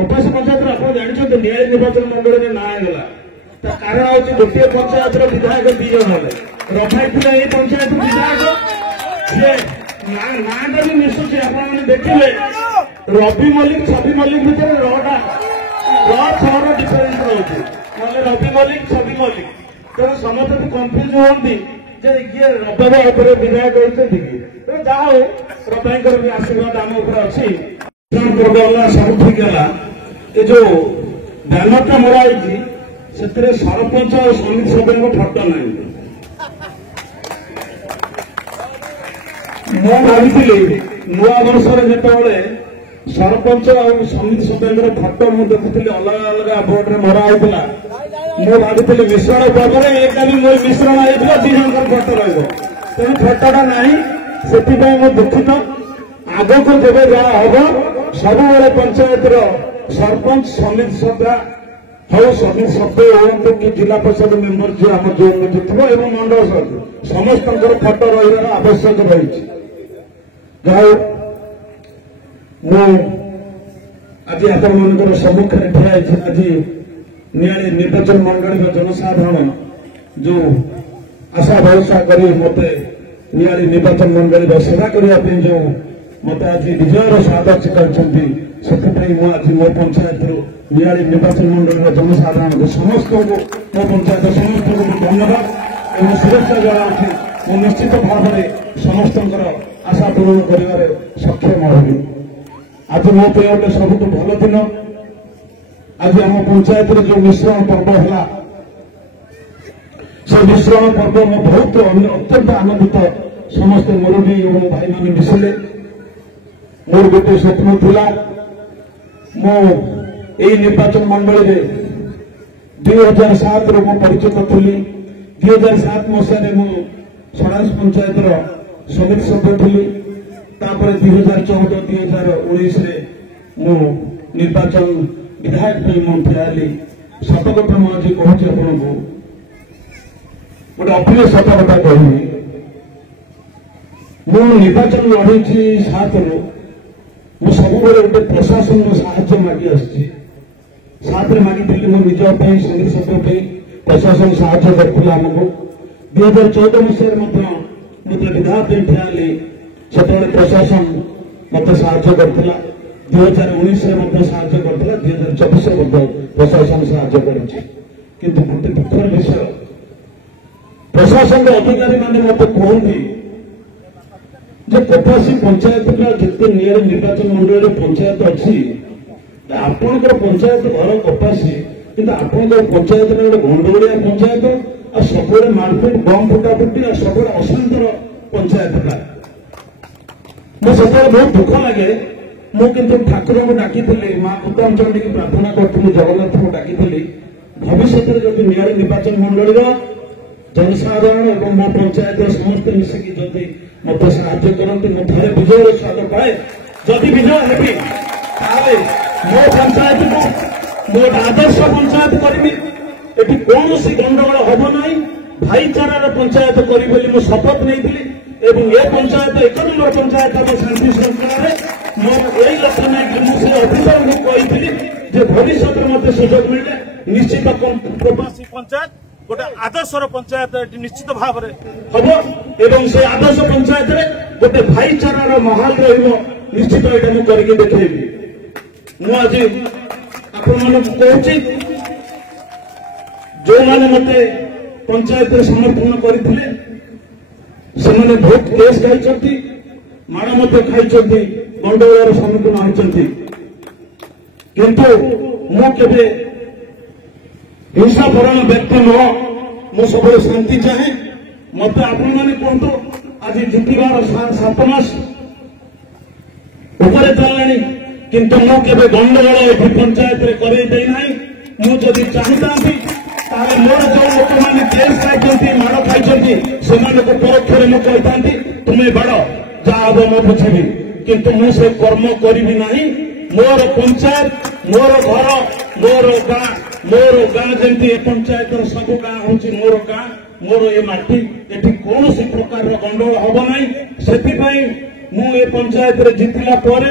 कपासी पंचायत आप जानते न्याय निर्वाचन मंडल में ना आईगला कारण हूँ गोटे पंचायत विधायक 2 जन रफाई थे ये पंचायत विधायक ना भी मिशुची आप देखिए रवि मल्लिक छवि मल्लिक भितर रटा छर डिफरेन्स रोचे रवि मल्लिक छवि मल्लिक तेना समस्त कन्फ्यूज होती किए रबाई विधायक होती जहा हो रबाई भी आशीर्वाद आम अच्छी सब ठीक है ये जो बैनर मराई से सरपंच और समिति सभ्य फटो ना मु भावी नुआ वर्ष जो सरपंच और समिति सभ्य फटो मुझे देखुली अलग अलग बोर्ड में मरा होता मु भावी मिश्रण पर्व में मो मिश्रण होता 2 जन फटो रण फटोटा ना से दुखित आग को जब जहाँ हम सब पंचायत सरपंच समिति सभ्या हौ समिति सभ्य हूँ कि जिला परिषद मेम्बर जो आम जो थी मंडल समस्त फटो रही आवश्यक रही आज आपण सम्मुखें ठिया आज नियाली निर्वाचन मंडल जनसाधारण जो आशा भरोसा कर मत नियाली निर्वाचन मंडल सेवा करने जो मत आज विजयर स्वागत करते आज मो पंचायत नियाली निर्वाचन मंडल जनसाधारण समस्त मो पंचायत समस्त धन्यवाद और शुभेच्छा जनाऊँ निश्चित भाव में समस्त आशा पूरण कर सक्षम हबी आज मो गोटे सबुठ भल दिन आज आम पंचायत जो मिश्रण पर्व है से मिश्रण पर्व में बहुत अत्यंत आनंदित समस्त मुरबी और भाई मैंने मिशिले मोर गोटे स्वप्न था मो निर्वाचन मंडल में 2007 रू परिचित थी 2007 मसीह मु सड़ांस पंचायत समिति सभ्य थी 2014-2019 मु निर्वाचन विधायक ठियाली सत कथा मुझे कहूँ आपको गोटे अप्रिय सत कथा कहूँ मु निर्वाचन लड़ी 7 रू मु सब गोटे प्रशासन साहाय्य मागी आसी 7 मागी मो निज समिति सभ्य प्रशासन साहाय्य करता आमको 2014 मसीह मत विधायक ठियाली से प्रशासन मत साहाय्य करता 2019 साहाय्य करता 2024 प्रशासन साहाय्य किंतु गोटे दुखर विषय प्रशासन अधिकारी मैंने मत कहते कपासी पंचायत जिते नियर निर्वाचन मंडल पंचायत अच्छी आपंकर पंचायत घर कपासी किंतु आपंकर पंचायत गोटे गंडगोलिया पंचायत आ सब मारपिट बम फुटाफुटी आ सब अशांतर पंचायत मुझे बहुत दुख लगे मुझे ठाकुर को डाकी माँ उत्तमचंडी की प्रार्थना करी जगन्नाथ को डाकी भविष्य में जब नियाली निर्वाचन मंडल जनसाधारण और मो पंचायत समस्त मिसिकी जदि मत साहाय्य करते थे विजय स्वाद पाए जदि विजय हेबी मो पंचायत को मो आदर्श पंचायत करी कौन गंडगोल हम ना भाईचारार पंचायत करी मो शपथ नहीं एवं ये पंचायत 1 नंबर पंचायत हम शांति श्रृंखला मोर यही लक्ष्य नहीं मुझे अफिसर को कही भविष्य में मत सुजोग मिले निश्चित प्रवासी पंचायत गोटे आदर्शर पंचायत निश्चित भाव में हम एवं से आदर्श पंचायत गोटे भाईचारार माहौल निश्चित यहाँ मुझे करके देखी मुझे आपण कहूँ जो मैंने मत पंचायत समर्थन करते से बहुत केस खाई माड़ मत खाई गंडगोल सम्मुखीन होती किंतु मुझे हिंसापरायण व्यक्ति नुह मु सब शांति चाहे मत आपण मैंने कहतु आज जीतबार 7 मास उपरे चललानी किंतु मुझे गंडगोल ये पंचायत करना मुझे चाहता मोर जो लोक मैंने केस खाई माड़ खाई से परोक्ष मुझे कहता तुम्हें बाड़ जहाँ हम मैं बुझी किंतु मुझे कर्म करी ना मोर पंचायत मोर घर मोर गाँ जमी पंचायत सब गाँ हूँ मोर गाँ मोर ये माटी ये कौन प्रकार गंडगोल हम ना से ମୁଁ ଏ ପଞ୍ଚାୟତରେ ଜିତିଲା ପରେ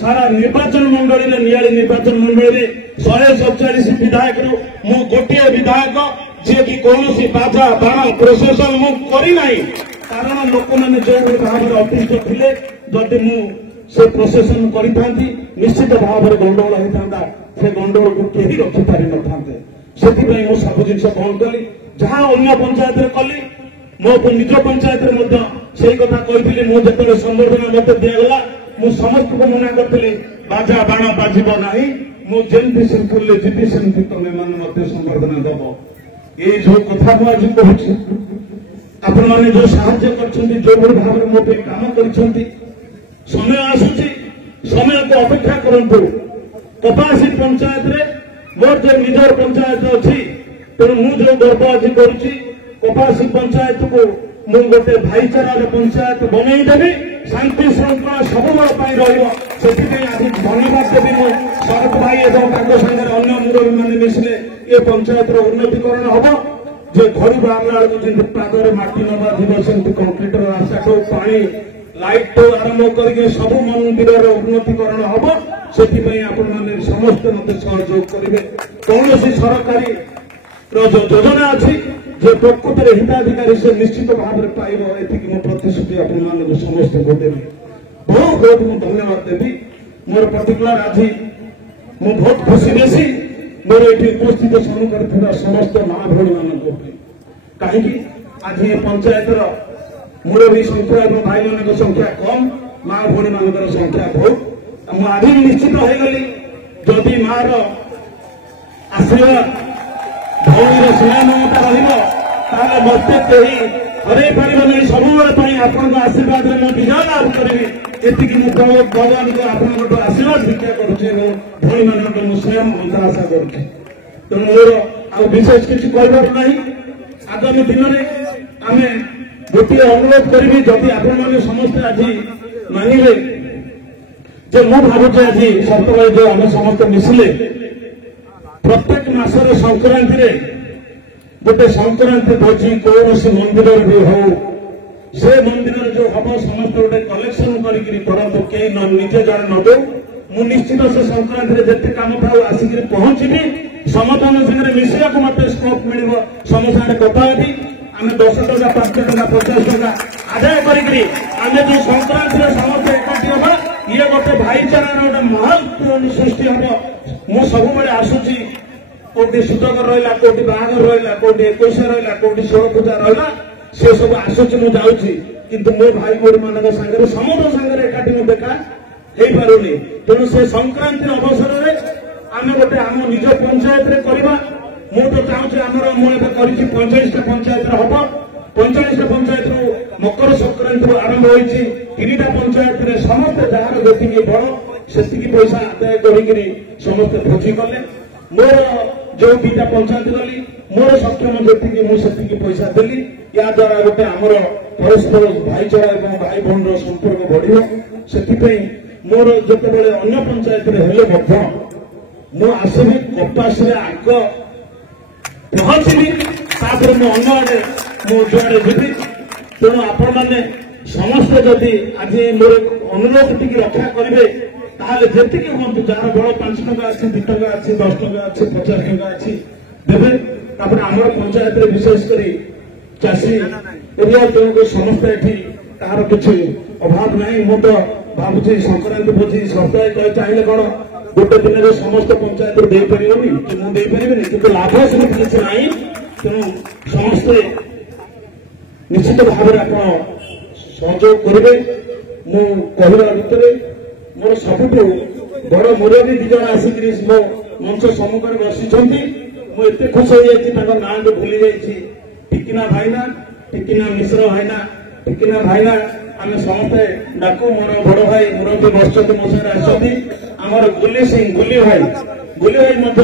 ସାରା ନିର୍ବାଚନ ମଣ୍ଡଳୀରେ ନିଆଳି ନିର୍ବାଚନ ମଣ୍ଡଳୀରେ 147 ବିଧାୟକରୁ ମୁଁ ଗୋଟିଏ ବିଧାୟକ ଯିଏକି କୌଣସି ବାଧା ବାଣ ପ୍ରଶାସନ ମୁଁ କରିନାହିଁ। କାରଣ ଲୋକମାନେ ଯେଉଁଭଳି ଭାବରେ ଅତିଷ୍ଠ ଥିଲେ, ଯଦି ମୁଁ ସେ ପ୍ରଶାସନ କରିଥାନ୍ତି ନିଶ୍ଚିତ ଭାବରେ ଗଣ୍ଡଗୋଳ ହୋଇଥାନ୍ତା। ସେ ଗଣ୍ଡଗୋଳକୁ କେହି ରଖିପାରିନଥାନ୍ତେ। ସେଥିପାଇଁ ମୁଁ ସବୁ ଜିନିଷ ବନ୍ଦ କଲି। ଯାହା ଅନ୍ୟ ପଞ୍ଚାୟତରେ କଲି, ମୋ ନିଜ ପଞ୍ଚାୟତରେ ମଧ୍ୟ ସେଇ କଥା କହିଥିଲି। ମୁଁ ଯେତେବେଳେ ସମ୍ବର୍ଦ୍ଧନା ମତେ ଦିଆଗଲା, ମୁଁ ସମସ୍ତଙ୍କୁ ମନା କରିଥିଲି ବାଜା ବାଣ ବାଜିବ ନାହିଁ। ମୁଁ ଯେମିତି ସିମ୍ପୁଲରେ ଯିବି ସେମିତି ତମେମାନେ ମତେ ସମ୍ବର୍ଦ୍ଧନା ଦେବ। ଏଇ ଯୋଉ କଥା ମୁଁ ଆଜି କହୁଛି, ଆପଣମାନେ ଯୋଉ ସାହାଯ୍ୟ କରିଛନ୍ତି, ଯୋଉଭଳି ଭାବରେ ମୋ ପାଇଁ କାମ କରିଛନ୍ତି, ସମୟ ଆସୁଛି, ସମୟକୁ ଅପେକ୍ଷା କରନ୍ତୁ। କପାସୀ ପଞ୍ଚାୟତରେ ମୋର ଯୋଉ ନିଜର ପଞ୍ଚାୟତ ଅଛି, ତେଣୁ ମୁଁ ଯୋଉ ଗର୍ବ ଆଜି କରୁଛି, କପାସୀ ପଞ୍ଚାୟତକୁ ମୁଁ ଗୋଟେ ଭାଇଚାରାର ପଞ୍ଚାୟତ ବନେଇଦେବି। ଶାନ୍ତି ଶୃଙ୍ଖଳା ସବୁବେଳ ପାଇଁ ରହିବ। ସେଥିପାଇଁ ଆଜି ଧନ୍ୟବାଦ ଦେବି ମୁଁ ଶରତ ଭାଇ ଏବଂ ତାଙ୍କ ସାଙ୍ଗରେ ଅନ୍ୟ ମୁରବୀମାନେ ମିଶିଲେ ଏ ପଞ୍ଚାୟତର ଉନ୍ନତିକରଣ ହବ। ଯେ ଘରୁ ବାହାରିଲା ବେଳକୁ ଯେମିତି ପାଦରେ ମାଟି ନ ବାଜିବ, ସେମିତି କଂକ୍ରିଟର ରାସ୍ତାଠୁ ପାଣି ଲାଇଟ୍ଠୁ ଆରମ୍ଭ କରିକି ସବୁ ମନ୍ଦିରର ଉନ୍ନତିକରଣ ହବ। ସେଥିପାଇଁ ଆପଣମାନେ ସମସ୍ତେ ମୋତେ ସହଯୋଗ କରିବେ। କୌଣସି ସରକାରୀ ଯୋଜନା ଅଛି ଯେ ପ୍ରକୃତରେ ହିତାଧିକାରୀ ସେ ନିଶ୍ଚିତ ଭାବରେ ପାଇବ, ଏତିକି ମୁଁ ପ୍ରତିଶ୍ରୁତି ଆପଣମାନଙ୍କୁ ସମସ୍ତଙ୍କୁ ଦେବି। ବହୁତ ବହୁତ ମୁଁ ଧନ୍ୟବାଦ ଦେବି। ମୋର ପର୍ଟିକୁଲାର ଆଜି ମୁଁ ବହୁତ ଖୁସି ବେଶୀ ମୋର ଏଠି ଉପସ୍ଥିତ ସମ୍ମୁଖରେ ଥିବା ସମସ୍ତ ମା ଭଉଣୀମାନଙ୍କ ପାଇଁ। କାହିଁକି ଆଜି ଏ ପଞ୍ଚାୟତର ମୁରବୀ ସଂଖ୍ୟା ଏବଂ ଭାଇମାନଙ୍କ ସଂଖ୍ୟା କମ୍, ମା ଭଉଣୀମାନଙ୍କର ସଂଖ୍ୟା ବହୁତ। ମୁଁ ଆଜି ନିଶ୍ଚିତ ହେଇଗଲି, ଯଦି ମାର ଆଶୀର୍ବାଦ ଭଉଣୀର ସ୍ନେହ ମମତା ରହିବ, ତାହେଲେ ମୋତେ କେହି ହରେଇ ପାରିବ ନାହିଁ। ସବୁବେଳ ପାଇଁ ଆପଣଙ୍କ ଆଶୀର୍ବାଦରେ ମୁଁ ବିଜୟ ଲାଭ କରିବି। ଏତିକି ମୁଁ ଭଗବାନଙ୍କୁ ଆପଣଙ୍କଠୁ ଆଶୀର୍ବାଦ ଭିକ୍ଷା କରୁଛି ଏବଂ ଭଉଣୀମାନଙ୍କଠୁ ମୁଁ ସ୍ନେହ ମମତା ଆଶା କରୁଛି। ତେଣୁ ମୋର ଆଉ ବିଶେଷ କିଛି କହିବାର ନାହିଁ। ଆଗାମୀ ଦିନରେ ଆମେ ଗୋଟିଏ ଅନୁରୋଧ କରିବି, ଯଦି ଆପଣମାନେ ସମସ୍ତେ ଆଜି ମାନିବେ ଯେ ମୁଁ ଭାବୁଛି ଆଜି ସତେବେଳେ ଯୋଉ ଆମେ ସମସ୍ତେ ମିଶିଲେ, ପ୍ରତ୍ୟେକ ମାସରେ ସଂକ୍ରାନ୍ତିରେ ଗୋଟେ ସଂକ୍ରାନ୍ତି ଭୋଜି କୌଣସି ମନ୍ଦିରରେ ବି ହଉ, ସେ ମନ୍ଦିରରେ ଯୋଉ ହବ ସମସ୍ତେ ଗୋଟେ କଲେକ୍ସନ କରିକି କରନ୍ତୁ, କେହି ନିଜେ ଜଣେ ନ ଦଉ। ମୁଁ ନିଶ୍ଚିତ ସେ ସଂକ୍ରାନ୍ତିରେ ଯେତେ କାମ ଥାଉ ଆସିକିରି ପହଞ୍ଚିବି। ସମସ୍ତଙ୍କ ସାଙ୍ଗରେ ମିଶିବାକୁ ମୋତେ ସ୍କୋପ୍ ମିଳିବ। ସମସ୍ତ ସାଙ୍ଗରେ କଥା ହେବି। ଆମେ 10 ଟଙ୍କା 5 ଟଙ୍କା 50 ଟଙ୍କା ଆଦାୟ କରିକିରି ଆମେ ଯୋଉ ସଂକ୍ରାନ୍ତିରେ ସମସ୍ତେ ଏକାଠି ହେବା, ଇଏ ଗୋଟେ ଭାଇଚାରାର ଗୋଟେ ମହତ୍ତ୍ୱ ସୃଷ୍ଟି ହବ। ମୁଁ ସବୁବେଳେ ଆସୁଛି, କୋଉଠି ସୁତକ ରହିଲା, କୋଉଠି ବାହାଘର ରହିଲା, କୋଉଠି 21 ରହିଲା, କୋଉଠି 16 ପୂଜା ରହିଲା, ସେ ସବୁ ଆସୁଛି, ମୁଁ ଯାଉଛି। କିନ୍ତୁ ମୋ ଭାଇ ଭଉଣୀମାନଙ୍କ ସାଙ୍ଗରେ ସମସ୍ତଙ୍କ ସାଙ୍ଗରେ ଏକାଠି ମୁଁ ଦେଖା ହେଇପାରୁନି। ତେଣୁ ସେ ସଂକ୍ରାନ୍ତି ଅବସରରେ ଆମେ ଗୋଟେ ଆମ ନିଜ ପଞ୍ଚାୟତରେ କରିବା। ମୁଁ ତ ଚାହୁଁଛି ଆମର, ମୁଁ ଏବେ କରିଛି 45ଟା ପଞ୍ଚାୟତରେ ହବ। 45ଟା ପଞ୍ଚାୟତରୁ ମକର ସଂକ୍ରାନ୍ତିରୁ ଆରମ୍ଭ ହୋଇଛି। 3ଟା ପଞ୍ଚାୟତରେ ସମସ୍ତେ ଯାହାର ଯେତିକି ବଳ ସେତିକି ପଇସା ଆଦାୟ କରିକିରି ସମସ୍ତେ ଭୋଜି କଲେ। ମୋର ଯୋଉ 2ଟା ପଞ୍ଚାୟତ ଗଲି, ମୋର ସକ୍ଷମ ଯେତିକି ମୁଁ ସେତିକି ପଇସା ଦେଲି। ୟା ଦ୍ୱାରା ଗୋଟେ ଆମର ପରସ୍ପର ଭାଇଚାରା ଏବଂ ଭାଇ ଭଉଣୀର ସମ୍ପର୍କ ବଢିବ। ସେଥିପାଇଁ ମୋର ଯେତେବେଳେ ଅନ୍ୟ ପଞ୍ଚାୟତରେ ହେଲେ ମଧ୍ୟ ମୁଁ ଆସିବି, କପାସରେ ଆଗ ପହଞ୍ଚିବି, ତାପରେ ମୁଁ ଅନ୍ୟ ଆଡେ ମୁଁ ଯୁଆଡେ ଯିବି। ତେଣୁ ଆପଣମାନେ ସମସ୍ତେ ଯଦି ଆଜି ମୋର ଅନୁରୋଧ ଟିକେ ରକ୍ଷା କରିବେ, ତାହେଲେ ଯେତିକି ହୁଅନ୍ତୁ, ଯାହାର ବଳ 5 ଟଙ୍କା ଅଛି, 2 ଟଙ୍କା ଅଛି, 10 ଟଙ୍କା ଅଛି, 50 ଟଙ୍କା ଅଛି ଦେବେ। ତାପରେ ଆମର ପଞ୍ଚାୟତରେ ବିଶେଷ କରି ଚାଷୀ ଏରିଆ, ତେଣୁକରି ସମସ୍ତେ ଏଠି ତାହାର କିଛି ଅଭାବ ନାହିଁ। ମୁଁ ତ ଭାବୁଛି ସଂକ୍ରାନ୍ତି ଭୋଜି ସପ୍ତାହେ ଚାହିଁଲେ କଣ ଗୋଟେ ଦିନରେ ସମସ୍ତ ପଞ୍ଚାୟତରେ ଦେଇପାରିବନି, କି ମୁଁ ଦେଇପାରିବିନି, କିନ୍ତୁ ଲାଭ ସେମିତି କିଛି ନାହିଁ। ତେଣୁ ସମସ୍ତେ ନିଶ୍ଚିତ ଭାବରେ ଆପଣ ସହଯୋଗ କରିବେ। ମୁଁ କହିବା ଭିତରେ ମୋର ସବୁଠୁ ବଡ ମୁରବୀ 2 ଜଣ ଆସିକିରି ମୋ ମଞ୍ଚ ସମ୍ମୁଖରେ ବସିଛନ୍ତି। ମୁଁ ଏତେ ଖୁସି ହେଇଯାଇଛି, ତାଙ୍କ ନାଁକୁ ଭୁଲି ଯାଇଛି। ଟିକିନା ଭାଇନା, ଟିକିନା ମିଶ୍ର ଭାଇନା, ଟିକିନା ଭାଇନା ଆମେ ସମସ୍ତେ ଡାକୁ। ମୋର ବଡ ଭାଇ ମୁରବୀ ବସିଛନ୍ତି, ମୋ ସାଙ୍ଗରେ ଆସିଛନ୍ତି। ଆମର ଗୁଲି ସିଂ, ଗୁଲି ଭାଇ ମଧ୍ୟ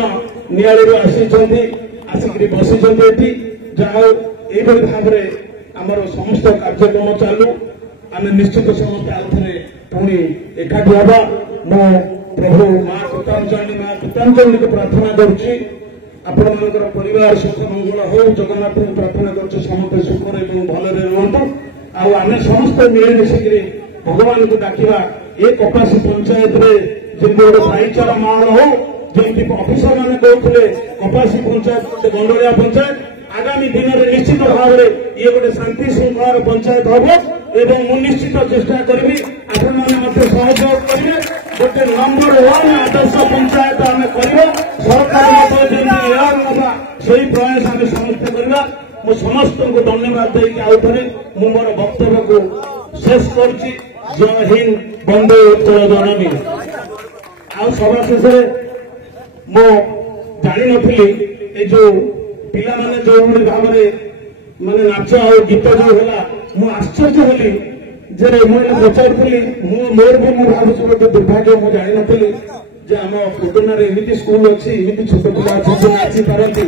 ନିଆଳିରୁ ଆସିଛନ୍ତି, ଆସିକିରି ବସିଛନ୍ତି ଏଠି। ଯାହା ହଉ, ଏଇଭଳି ଭାବରେ ଆମର ସମସ୍ତ କାର୍ଯ୍ୟକ୍ରମ ଚାଲୁ। ଆମେ ନିଶ୍ଚିତ ସମସ୍ତେ ଆଉଥରେ ପୁଣି ଏକାଠି ହେବା। ମୁଁ ପ୍ରଭୁ ମା କୀର୍ତ୍ତାଞ୍ଚଳୀକୁ ପ୍ରାର୍ଥନା କରୁଛି, ଆପଣମାନଙ୍କର ପରିବାର ସୁଖ ମଙ୍ଗଳ ହଉ। ଜଗନ୍ନାଥଙ୍କୁ ପ୍ରାର୍ଥନା କରୁଛି ସମସ୍ତେ ସୁଖରେ ଏବଂ ଭଲରେ ରୁହନ୍ତୁ। ଆଉ ଆମେ ସମସ୍ତେ ମିଳିମିଶିକିରି भगवान को डाकिबा ए कपासी पंचायत रे जेमति गोटे भाईचारा माहौल हो जेमति अफिसर माने कहते कपासी पंचायत गोटे गंडरिया पंचायत आगामी दिन में निश्चित भाव में ये गोटे शांति श्रृंखलार पंचायत हम एवं मु निश्चित चेष्टा करी आपण मैंने सहयोग करेंगे गोटे नंबर 1 आदर्श पंचायत आम कर सरकार से प्रयास आम समस्त करवा मु समस्त को धन्यवाद देकी आउ थे मु मोर वक्तव्य को शेष कर जय हिंद वंदे उत्कल जननी आ सभा शेष मु जानी नी जो पिला माने जो भाव माने नाच और गीत जो है मु आश्चर्य होली जे मुझे पचारि मोर भी मुझे भावुँ गोटे दुर्भाग्य मुझे जानी नी जे आम पुटुनार एमती स्कूल अच्छी एमती छोट पिला अच्छे नाची पारती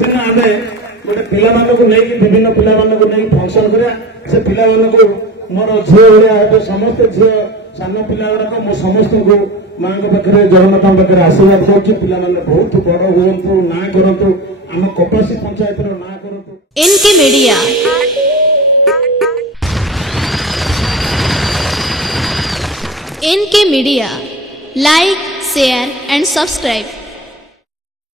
दिन आम गोटे पिला नहीं विभिन्न पिला फंक्शन करा से पिला मोर झील भाया समस्त झील सान पिला गुड़ाक मो समस्त को माँ पाखे जगन्नाथ पाखे आशीर्वाद कर पिला बहुत बड़ हूँ ना करूँ आम कपासी पंचायत ना करूँ। NK media like share and subscribe.